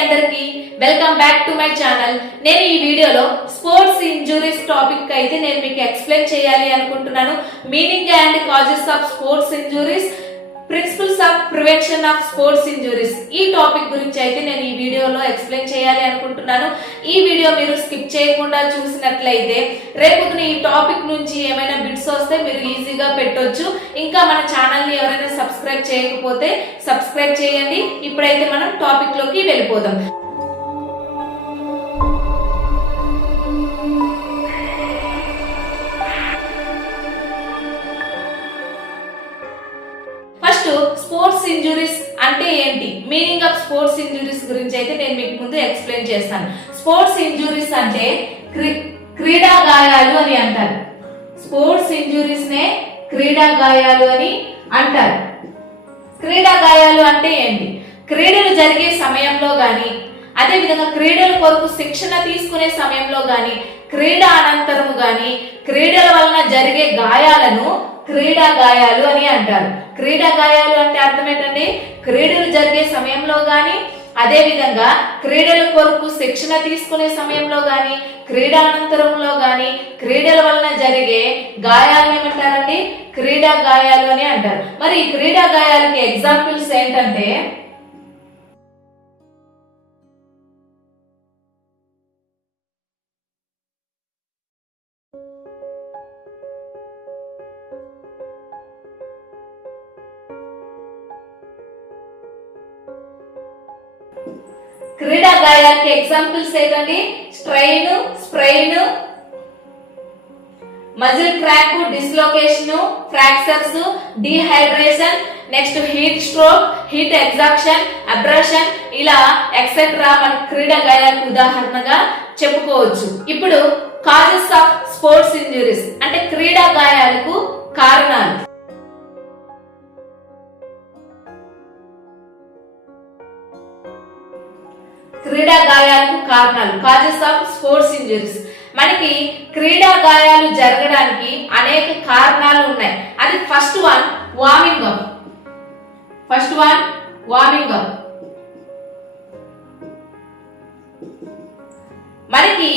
అందరికి welcome back to my channel. నేను ఈ వీడియోలో స్పోర్ట్స్ ఇంజురీస్ టాపిక్ అయితే నేను మీకు ఎక్స్ప్లెయిన్ చేయాలి అనుకుంటున్నాను. Meaning and causes of sports injuries, principles of prevention of sports injuries, ఈ టాపిక్ గురించి అయితే నేను ఈ వీడియోలో ఎక్స్ప్లెయిన్ చేయాలి అనుకుంటున్నాను. ఈ వీడియో మీరు స్కిప్ చేయకుండా చూసినట్లయితే రేపు ఈ టాపిక్ నుంచి ఏమైనా బిట్స్ వస్తే మీరు ఈజీగా పెట్టొచ్చు. ఇంకా మన ఛానల్ ని ఎవరైనా సబ్స్క్రైబ్ చేయకపోతే సబ్స్క్రైబ్ చేయండి. ఇప్పుడైతే మనం టాపిక్ లోకి వెళ్ళిపోదాం. స్పోర్ట్స్ ఇంజురీస్ అంటే ఏంటి, మీనింగ్ ఆఫ్ స్పోర్ట్స్ ఇంజురీస్ గురించి అయితే నేను మీకు ముందు ఎక్స్ప్లెయిన్ చేస్తాను. స్పోర్ట్స్ ఇంజురీస్ అంటే క్రీడా గాయాలు అని అంటారు. స్పోర్ట్స్ ఇంజురీస్ నే క్రీడా గాయాలు అని అంటారు. క్రీడా గాయాలు అంటే ఏంటి? క్రీడలు జరిగే సమయంలో గాని, అదే విధంగా క్రీడల కొరకు శిక్షణ తీసుకునే సమయంలో గాని, క్రీడ అనంతరము గాని క్రీడల వలన జరిగే గాయాలను క్రీడా గాయాలు అని అంటారు. క్రీడా గాయాలు అంటే అర్థం ఏంటండి? క్రీడలు జరిగే సమయంలో గాని, అదే విధంగా క్రీడల కొరకు శిక్షణ తీసుకునే సమయంలో గాని, క్రీడానంతరంలో గాని క్రీడల వలన జరిగే గాయాలను ఏమంటారండి? క్రీడా గాయాలు అని అంటారు. మరి ఈ క్రీడా గాయాలకి ఎగ్జాంపుల్స్ ఏంటంటే క్రీడా గాయాలకి ఎగ్జాంపుల్స్ ఏంటండి? Strain, sprain, muscle crack, dislocation, fractures, dehydration, next heat stroke, heat exhaustion, abrasion, ఇలా ఎక్సెట్రా మన క్రీడా గాయాలకు ఉదాహరణగా చెప్పుకోవచ్చు. ఇప్పుడు కాజెస్ ఆఫ్ స్పోర్ట్స్ ఇంజురీస్ అంటే క్రీడా గాయాలకు కారణాలు. క్రీడా గాయాలకు కారణాలు, కాజెస్ ఆఫ్ స్పోర్ట్స్ ఇంజురీస్. మనకి క్రీడా గాయాలు జరగడానికి అనేక కారణాలు ఉన్నాయి. అది ఫస్ట్ వన్ వార్మింగ్ అప్. మనకి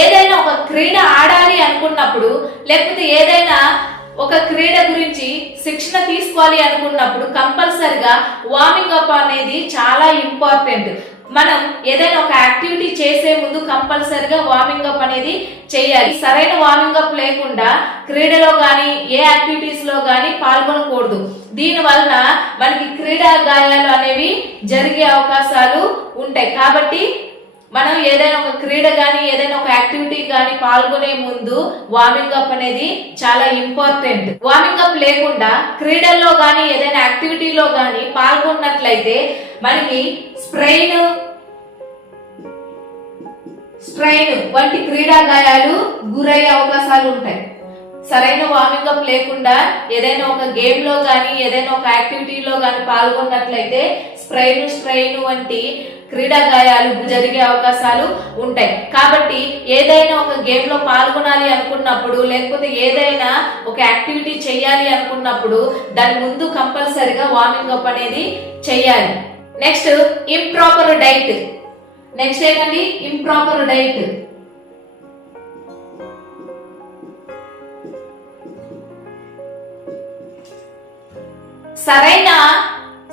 ఏదైనా ఒక క్రీడ ఆడాలి అనుకున్నప్పుడు, లేకపోతే ఏదైనా ఒక క్రీడ గురించి శిక్షణ తీసుకోవాలి అనుకున్నప్పుడు కంపల్సరిగా వార్మింగ్ అప్ అనేది చాలా ఇంపార్టెంట్. మనం ఏదైనా ఒక యాక్టివిటీ చేసే ముందు కంపల్సరిగా వార్మింగ్ అప్ అనేది చేయాలి. సరైన వార్మింగ్ అప్ లేకుండా క్రీడలో గాని ఏ యాక్టివిటీస్ లో గాని పాల్గొనకూడదు. దీని వలన మనకి క్రీడా గాయాలు అనేవి జరిగే అవకాశాలు ఉంటాయి. కాబట్టి మనం ఏదైనా ఒక క్రీడ గాని ఏదైనా ఒక యాక్టివిటీ గాని పాల్గొనే ముందు వార్మింగ్ అప్ అనేది చాలా ఇంపార్టెంట్. వార్మింగ్ అప్ లేకుండా క్రీడల్లో గాని ఏదైనా యాక్టివిటీలో గాని పాల్గొన్నట్లయితే మనకి స్ట్రెయిన్ వంటి క్రీడా గాయాలు గురయ్యే అవకాశాలు ఉంటాయి. సరైన వార్మింగ్ అప్ లేకుండా ఏదైనా ఒక గేమ్ లో గాని ఏదైనా ఒక యాక్టివిటీలో గాని పాల్గొన్నట్లయితే స్ట్రెయిన్ వంటి క్రీడా గాయాలు జరిగే అవకాశాలు ఉంటాయి. కాబట్టి ఏదైనా ఒక గేమ్ లో పాల్గొనాలి అనుకున్నప్పుడు, లేకపోతే ఏదైనా ఒక యాక్టివిటీ చేయాలి అనుకున్నప్పుడు దాని ముందు కంపల్సరిగా వార్మింగ్ అప్ అనేది చేయాలి. Next improper diet. నెక్స్ట్ ఏంటండి? Improper diet.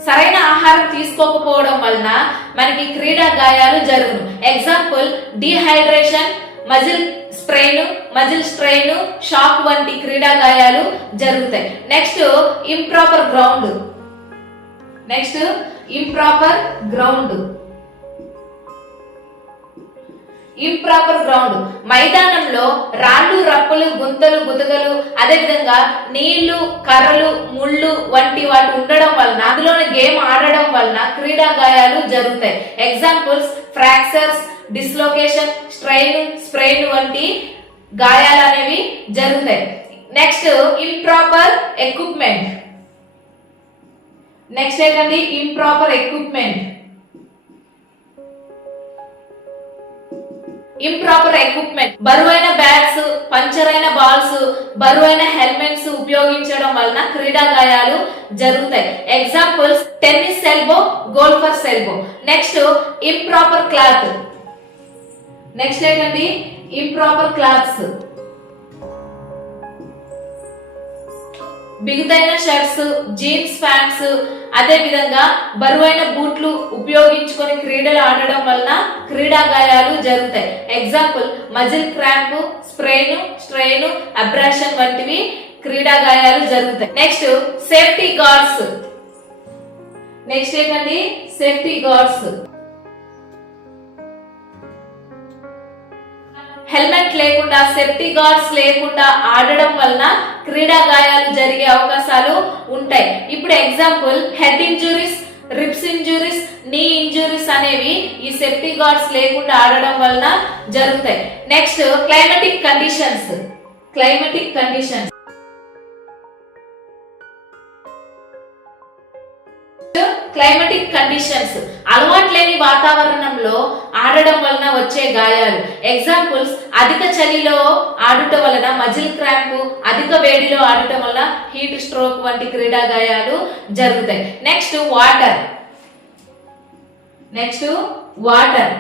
సరైన ఆహారం తీసుకోకపోవడం వలన మనకి క్రీడా గాయాలు జరుగును. Example dehydration, muscle strain, shock వంటి క్రీడా గాయాలు జరుగుతాయి. Next improper ground. మైదానంలో రాళ్ళు, రప్పలు, గుంతలు, గుతకలు, అదే విధంగా నీళ్లు, కర్రలు, ముళ్ళు వంటి వాటి ఉండడం వలన, అందులోనే గేమ్ ఆడడం వలన క్రీడా గాయాలు జరుగుతాయి. ఎగ్జాంపుల్స్ ఫ్రాక్చర్స్, డిస్లోకేషన్, స్ప్రెయిన్ వంటి గాయాలు అనేవి జరుగుతాయి. Next improper equipment. నెక్స్ట్ ఏంటండి? Improper equipment. ఇంప్రాపర్ ఎక్విప్మెంట్, బరువైన బ్యాట్స్, పంచర్ అయిన బాల్స్, బరువైన హెల్మెట్స్ ఉపయోగించడం వలన క్రీడా గాయాలు జరుగుతాయి. Examples tennis elbow, golfer's elbow. Next improper cloth. Next ఏంటండి ఇంప్రాపర్ క్లాత్స్, బిగుతైన షర్ట్స్, జీన్స్ ప్యాంట్స్, అదే విధంగా బరువైన బూట్లు ఉపయోగించుకొని క్రీడలు ఆడడం వలన క్రీడా గాయాలు జరుగుతాయి. Example muscle cramp, strain, abrasion వంటివి క్రీడా గాయాలు జరుగుతాయి. Next safety guards. నెక్స్ట్ ఏంటండి సేఫ్టీ గార్డ్స్. హెల్మెట్ లేకుండా, సేఫ్టీ గార్డ్స్ లేకుండా ఆడడం వలన క్రీడా గాయాలు జరిగే అవకాశాలు ఉంటాయి. ఇప్పుడు example head injuries, ribs injuries, నీ ఇంజురీస్ అనేవి ఈ సేఫ్టీ గార్డ్స్ లేకుండా ఆడడం వలన జరుగుతాయి. Next climatic conditions. Climatic conditions అలవాటు లేని వాతావరణంలో ఆడడం వలన వచ్చే గాయాలు. ఎగ్జాంపుల్స్ అధిక చలిలో ఆడుట వలన మజిల్ క్రాంప్, అధిక వేడిలో ఆడటం వలన హీట్ స్ట్రోక్ వంటి క్రీడా గాయాలు జరుగుతాయి. Next water.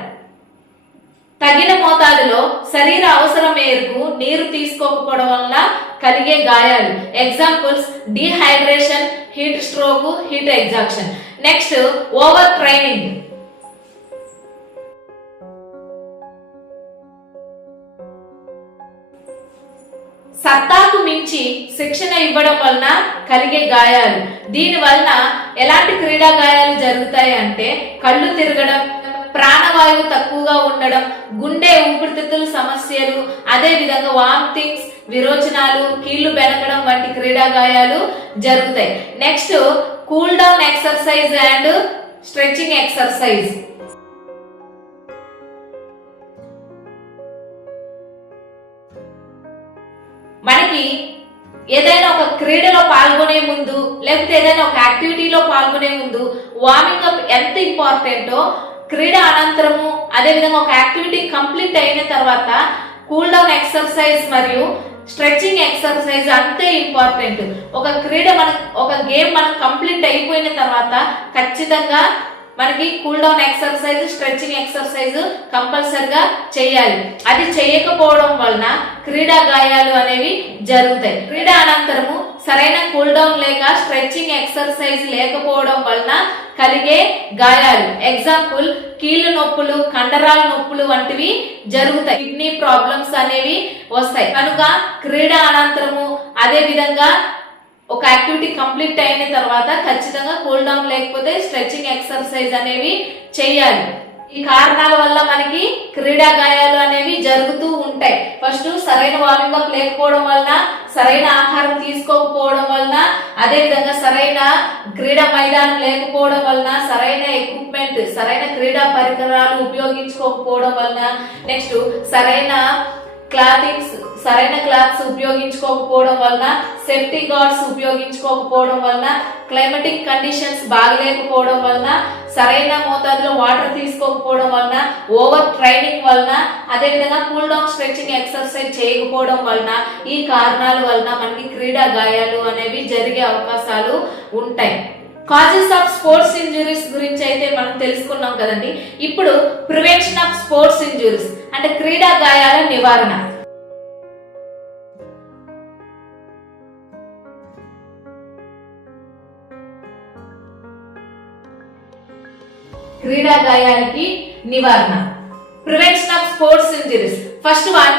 తగిన మోతాదులో శరీర అవసరం మేరకు నీరు తీసుకోకపోవడం వల్ల కలిగే గాయాలు. Examples dehydration, heat stroke, heat exhaustion. Next over training. సత్తాకు మించి శిక్షణ ఇవ్వడం వలన కలిగే గాయాలు. దీని వలన ఎలాంటి క్రీడా గాయాలు జరుగుతాయి అంటే కళ్ళు తిరగడం, ప్రాణవాయువు తక్కువగా ఉండడం, గుండె ఊపిరితిత్తుల సమస్యలు, అదే విధంగా వామిటింగ్స్, విరోచనాలు, కీళ్లు బెనకడం వంటి క్రీడా గాయాలు జరుగుతాయి. Next cool down exercise and stretching exercise. మనకి ఏదైనా ఒక క్రీడలో పాల్గొనే ముందు, లేకపోతే ఏదైనా ఒక యాక్టివిటీలో పాల్గొనే ముందు వార్మింగ్ అప్ ఎంత ఇంపార్టెంటో, క్రీడ అనంతరము అదే విధంగా ఒక యాక్టివిటీ కంప్లీట్ అయిన తర్వాత కూల్ డౌన్ ఎక్సర్సైజ్ మరియు స్ట్రెచింగ్ ఎక్సర్సైజ్ అంతే ఇంపార్టెంట్. ఒక గేమ్ మనకు కంప్లీట్ అయిపోయిన తర్వాత ఖచ్చితంగా మనకి cool down exercise, stretching exercise కంపల్సరిగా చేయాలి. అది చేయకపోవడం వలన క్రీడా గాయాలు అనేవి జరుగుతాయి. క్రీడా అనంతరము సరైన కూల్ డౌన్ లేక స్ట్రెచింగ్ ఎక్సర్సైజ్ లేకపోవడం వలన కలిగే గాయాలు. ఎగ్జాంపుల్ కీళ్ళ నొప్పులు, కండరాల నొప్పులు వంటివి జరుగుతాయి. కిడ్నీ ప్రాబ్లమ్స్ అనేవి వస్తాయి. కనుక క్రీడా అనంతరము అదే విధంగా ఒక యాక్టివిటీ కంప్లీట్ అయిన తర్వాత ఖచ్చితంగా కూల్ డౌన్ లేకపోతే స్ట్రెచింగ్ ఎక్సర్సైజ్ అనేవి చేయాలి. ఈ కారణాల వల్ల మనకి క్రీడా గాయాలు అనేవి జరుగుతూ ఉంటాయి. ఫస్ట్ సరైన వార్మింగ్ అప్ లేకపోవడం వలన, సరైన ఆహారం తీసుకోకపోవడం వలన, అదే విధంగా సరైన క్రీడా మైదానం లేకపోవడం వలన, సరైన ఎక్విప్మెంట్, సరైన క్రీడా పరికరాలు ఉపయోగించుకోకపోవడం వలన, నెక్స్ట్ సరైన క్లాత్స్ ఉపయోగించుకోకపోవడం వలన, సేఫ్టీ గార్డ్స్ ఉపయోగించుకోకపోవడం వలన, క్లైమాటిక్ కండిషన్స్ బాగలేకపోవడం వలన, సరైన మోతాదులో వాటర్ తీసుకోకపోవడం వలన, ఓవర్ ట్రైనింగ్ వలన, అదే విధంగా కూల్ డౌన్ స్ట్రెచింగ్ ఎక్సర్సైజ్ చేయకపోవడం వలన, ఈ కారణాల వలన మనకి క్రీడా గాయాలు అనేవి జరిగే అవకాశాలు ఉంటాయి. కాజెస్ ఆఫ్ స్పోర్ట్స్ ఇంజురీస్ గురించి అయితే మనం తెలుసుకున్నాం కదండి. ఇప్పుడు ప్రివెన్షన్ ఆఫ్ స్పోర్ట్స్ ఇంజురీస్ అంటే క్రీడా గాయాల నివారణ. క్రీడా గాయాలకి నివారణ. Prevention of sports injuries. First one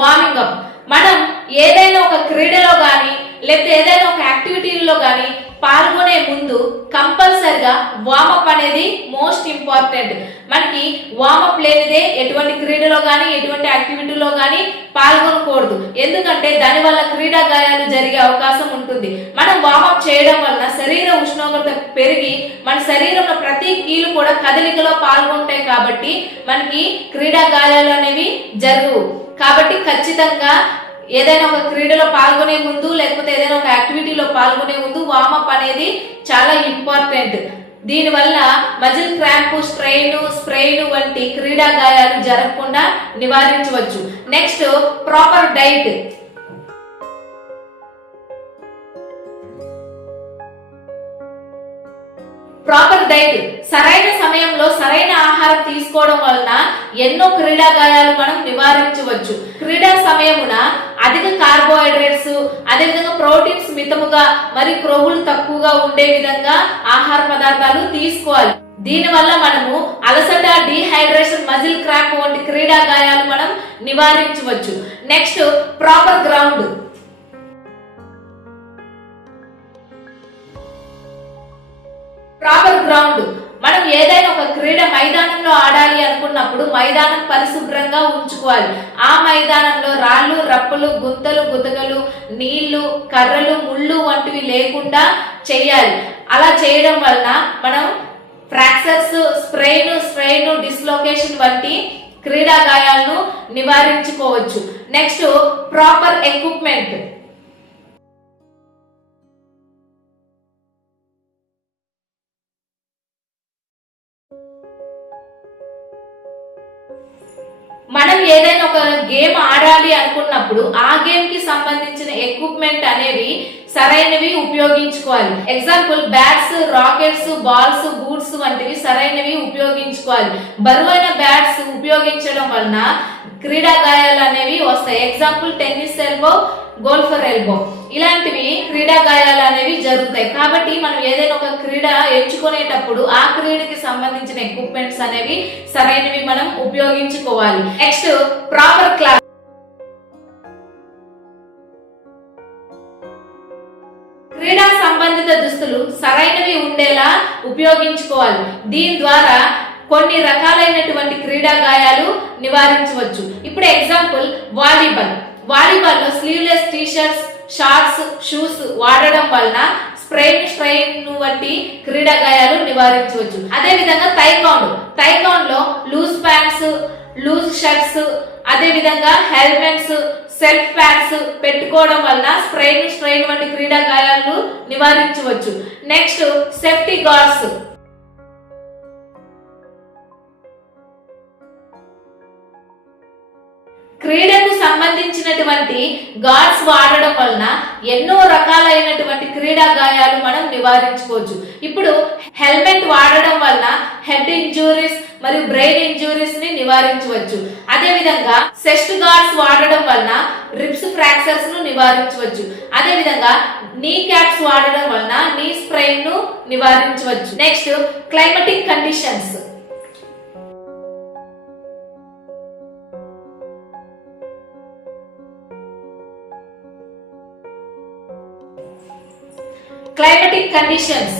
warming up. మనం ఏదైనా ఒక క్రీడలో గాని లేకపోతే ఏదైనా ఒక యాక్టివిటీలో గాని పాల్గొనే ముందు కంపల్సరిగా వార్మప్ అనేది మోస్ట్ ఇంపార్టెంట్. మనకి వార్మప్ లేనిదే ఎటువంటి క్రీడలో గాని ఎటువంటి యాక్టివిటీలో గాని పాల్గొనకూడదు. ఎందుకంటే దానివల్ల క్రీడా గాయాలు జరిగే అవకాశం ఉంటుంది. మనం వార్మప్ చేయడం వల్ల శరీర ఉష్ణోగ్రత పెరిగి మన శరీరంలో ప్రతి కీలు కూడా కదలికలో పాల్గొంటాయి. కాబట్టి మనకి క్రీడా గాయాలు అనేవి జరగవు. కాబట్టి ఖచ్చితంగా ఏదైనా ఒక క్రీడలో పాల్గొనే ముందు లేకపోతే ఏదైనా ఒక యాక్టివిటీలో పాల్గొనే ముందు వార్మప్ అనేది చాలా ఇంపార్టెంట్. దీనివల్ల మజిల్ క్రాంప్, స్ప్రెయిన్ వంటి క్రీడా గాయాలు జరగకుండా నివారించవచ్చు. Next proper diet. Proper diet, సరైన సమయంలో సరైన ఆహారం తీసుకోవడం వలన ఎన్నో క్రీడా గాయాలు మనం నివారించవచ్చు. క్రీడా సమయమున అధిక కార్బోహైడ్రేట్స్, అదేవిధంగా ప్రోటీన్స్ మితముగా మరియు క్రొవ్వులు తక్కువగా ఉండే విధంగా ఆహార పదార్థాలు తీసుకోవాలి. దీనివల్ల మనము అలసట, డీహైడ్రేషన్, మజిల్ క్రాంప్ వంటి క్రీడా గాయాలు మనం నివారించవచ్చు. Next proper ground. Proper ground, మనం ఏదైనా ఒక క్రీడ మైదానంలో ఆడాలి అనుకున్నప్పుడు మైదానం పరిశుభ్రంగా ఉంచుకోవాలి. ఆ మైదానంలో రాళ్ళు, రప్పలు, గుంతలు, గుతకలు, నీళ్లు, కర్రలు, ముళ్ళు వంటివి లేకుండా చేయాలి. అలా చేయడం వలన మనం ఫ్రాక్చర్స్, స్ట్రెయిన్, డిస్లోకేషన్ వంటి క్రీడా గాయాలను నివారించుకోవచ్చు. Next proper equipment. మనం ఏదైనా ఒక గేమ్ ఆడాలి అనుకున్నప్పుడు ఆ గేమ్ కి సంబంధించిన ఎక్విప్మెంట్ అనేవి సరైనవి ఉపయోగించుకోవాలి. Example bats, rackets, balls, boots వంటివి సరైనవి ఉపయోగించుకోవాలి. బరువైన బ్యాట్స్ ఉపయోగించడం వలన క్రీడా గాయాలు అనేవి వస్తాయి. Example tennis elbow, golfer elbow, ఇలాంటివి క్రీడా గాయాలు అనేవి జరుగుతాయి. కాబట్టి మనం ఏదైనా ఒక క్రీడ ఎంచుకునేటప్పుడు ఆ క్రీడకి సంబంధించిన ఎక్విప్మెంట్స్ అనేవి సరైనవి మనం ఉపయోగించుకోవాలి. Next proper class. క్రీడా సంబంధిత దుస్తులు సరైనవి ఉండేలా ఉపయోగించుకోవాలి. దీని ద్వారా కొన్ని రకాలైనటువంటి క్రీడా గాయాలు నివారించవచ్చు. ఇప్పుడు ఎగ్జాంపుల్ వాలీబాల్ లో స్లీవ్లెస్ టీ-షర్ట్స్, షార్ట్స్, షూస్ వాడడం వలన స్ట్రెయిన్ వంటి క్రీడా గాయాలు నివారించవచ్చు. అదే విధంగా థైకాండ్ లో లూజ్ ప్యాంట్స్, లూజ్ షర్ట్స్, అదే విధంగా హెల్మెట్స్, సెల్ఫ్ ప్యాడ్స్ పెట్టుకోవడం వలన స్ట్రెయిన్ వంటి క్రీడా గాయాలను నివారించవచ్చు. Next safety guards. క్రీడకు సంబంధించినటువంటి గార్డ్స్ వాడడం వలన ఎన్నో రకాలైనటువంటి క్రీడా గాయాలు మనం నివారించుకోవచ్చు. ఇప్పుడు హెల్మెట్ వాడడం వలన హెడ్ ఇంజురీస్ మరియు బ్రెయిన్ ఇంజురీస్ ని నివారించవచ్చు. అదే విధంగా చెస్ట్ గార్డ్స్ వాడడం వలన రిబ్స్ ఫ్రాక్చర్స్ ను నివారించవచ్చు. అదే విధంగా నీ క్యాప్స్ వాడడం వలన నీ స్ప్రెయిన్ ను నివారించవచ్చు. Next climatic conditions. Climatic conditions,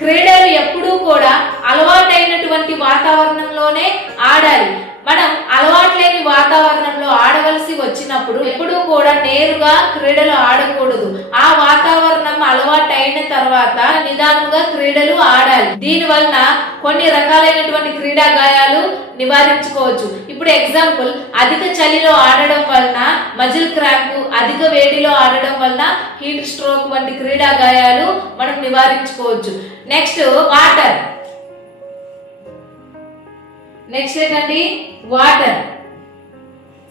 క్రీడలు ఎప్పుడూ కూడా అలవాటైనటువంటి వాతావరణంలోనే ఆడాలి. మనం అలవాట్లేని వాతావరణంలో ఆడవలసి వచ్చినప్పుడు ఎప్పుడూ కూడా నేరుగా క్రీడలు ఆడకూడదు. ఆ వాతావరణం అలవాటైన తర్వాత నిదానంగా క్రీడలు ఆడాలి. దీని వలన కొన్ని రకాలైనటువంటి క్రీడా గాయాలు నివారించుకోవచ్చు. ఇప్పుడు ఎగ్జాంపుల్ అధిక చలిలో ఆడడం వలన మజిల్ క్రాంప్, అధిక వేడిలో ఆడడం వలన హీట్ స్ట్రోక్ వంటి క్రీడా గాయాలు మనం నివారించుకోవచ్చు. Next water. నెక్స్ట్ ఏంటండి వాటర్.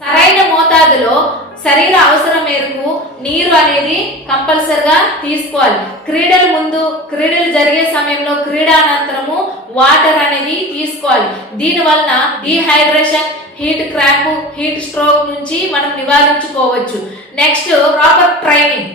సరైన మోతాదులో శరీర అవసరం మేరకు నీరు అనేది కంపల్సరిగా తీసుకోవాలి. క్రీడల ముందు, క్రీడలు జరిగే సమయంలో, క్రీడానంతరము వాటర్ అనేది తీసుకోవాలి. దీని వలన dehydration, heat cramp, heat stroke నుంచి మనం నివారించుకోవచ్చు. Next proper training.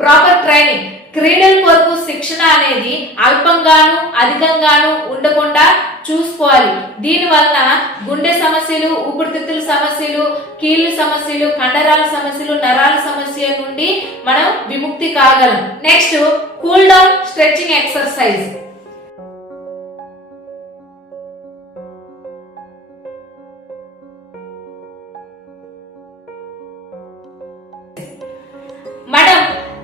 Proper training, క్రీడల కొరకు శిక్షణ అనేది అల్పంగాను అధికంగాను ఉండకుండా చూసుకోవాలి. దీని వలన గుండె సమస్యలు, ఊపిరితిత్తుల సమస్యలు, కీళ్ళ సమస్యలు, కండరాల సమస్యలు, నరాల సమస్య నుండి మనం విముక్తి కాగలం. Next cool down stretching exercise. మనం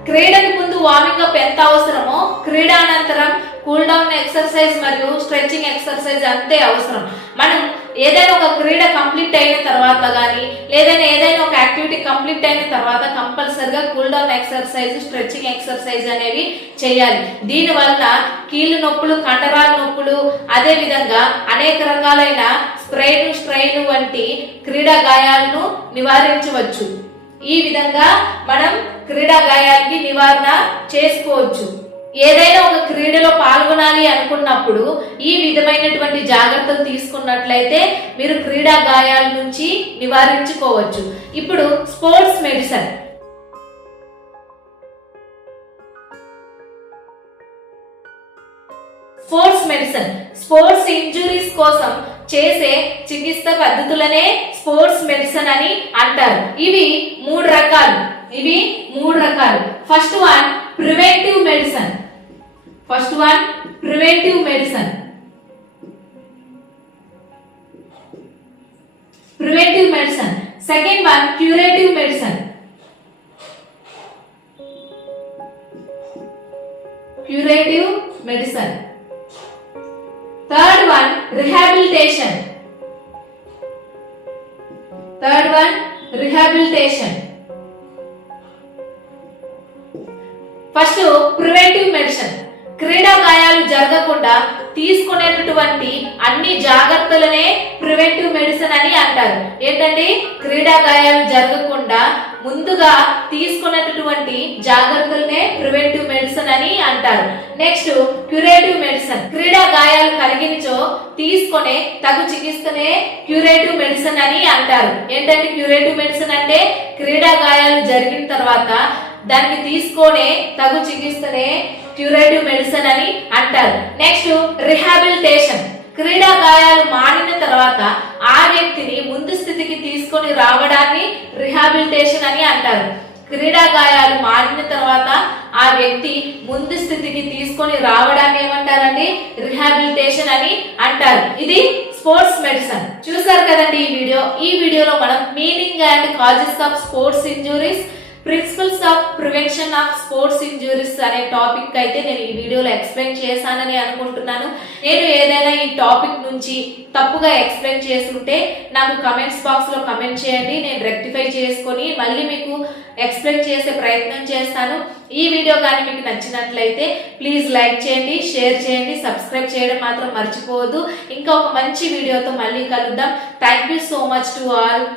క్రీడకు ముందు వార్మింగ్ అప్ ఎంత అవసరమో క్రీడానంతరం కూల్ డౌన్ ఎక్సర్సైజ్ మరియు స్ట్రెచింగ్ ఎక్సర్సైజ్ అంతే అవసరం. మనం ఏదైనా ఒక క్రీడ కంప్లీట్ అయిన తర్వాత గానీ ఏదైనా ఒక యాక్టివిటీ కంప్లీట్ అయిన తర్వాత కంపల్సరిగా cool down exercise, stretching exercise అనేవి చేయాలి. దీని వలన కీళ్ళు నొప్పులు, కండరాల నొప్పులు, అదే విధంగా అనేక రకాలైన స్ట్రెయిన్ వంటి క్రీడా గాయాలను నివారించవచ్చు. ఈ విధంగా మనం క్రీడా గాయాలకి నివారణ చేసుకోవచ్చు. ఏదైనా ఒక క్రీడలో పాల్గొనాలి అనుకున్నప్పుడు ఈ విధమైనటువంటి జాగ్రత్తలు తీసుకున్నట్లయితే మీరు క్రీడా గాయాల నుంచి నివారించుకోవచ్చు. ఇప్పుడు sports medicine. Sports medicine sports injuries కోసం చేసే చికిత్స పద్ధతులనే స్పోర్ట్స్ మెడిసిన్ అని అంటారు. ఇవి మూడు రకాలు. First one preventive medicine. Second one curative medicine. Third one rehabilitation. First preventive medicine. క్రీడా గాయాలు జరగకుండా తీసుకునేటటువంటి అన్ని జాగ్రత్తలనే ప్రివెంటివ్ మెడిసిన్ అని అంటారు. ఏంటంటే క్రీడా గాయాలు జరగకుండా ముందుగా తీసుకునేటటువంటి జాగ్రత్తలనే ప్రివెంటివ్ మెడిసిన్ అని అంటారు. Next curative medicine. క్రీడా గాయాలు కలిగినచో తీసుకునే తగు చికిత్సనే క్యూరేటివ్ మెడిసిన్ అని అంటారు. ఏంటంటే క్యూరేటివ్ మెడిసిన్ అంటే క్రీడా గాయాలు జరిగిన తర్వాత దాన్ని తీసుకునే తగు చికిత్సనే క్యూరేటివ్ మెడిసిన్ అని అంటారు. Next rehabilitation. క్రీడా గాయాలు మానిన తర్వాత ఆ వ్యక్తిని ముందు స్థితికి తీసుకొని రావడాన్ని రిహాబిలిటేషన్ అని అంటారు. క్రీడా గాయాలు మారిన తర్వాత ఆ వ్యక్తి ముందు స్థితికి తీసుకొని రావడాన్ని ఏమంటారండి? రిహాబిలిటేషన్ అని అంటారు. ఇది స్పోర్ట్స్ మెడిసిన్. చూసారు కదండి ఈ వీడియోలో మనం meaning and causes of sports injuries, principles of prevention of sports injuries అనే టాపిక్ అయితే నేను ఈ వీడియోలో ఎక్స్ప్లెయిన్ చేశానని అనుకుంటున్నాను. నేను ఏదైనా ఈ టాపిక్ నుంచి తప్పుగా ఎక్స్ప్లెయిన్ చేస్తుంటే నాకు కమెంట్స్ బాక్స్ లో కమెంట్ చేయండి. నేను రెక్టిఫై చేసుకొని మళ్ళీ మీకు ఎక్స్ప్లెయిన్ చేసే ప్రయత్నం చేస్తాను. ఈ వీడియో కానీ మీకు నచ్చినట్లయితే ప్లీజ్ లైక్ చేయండి, షేర్ చేయండి, సబ్స్క్రైబ్ చేయడం మాత్రం మర్చిపోవద్దు. ఇంకా ఒక మంచి వీడియోతో మళ్ళీ కలుద్దాం. Thank you so much to all.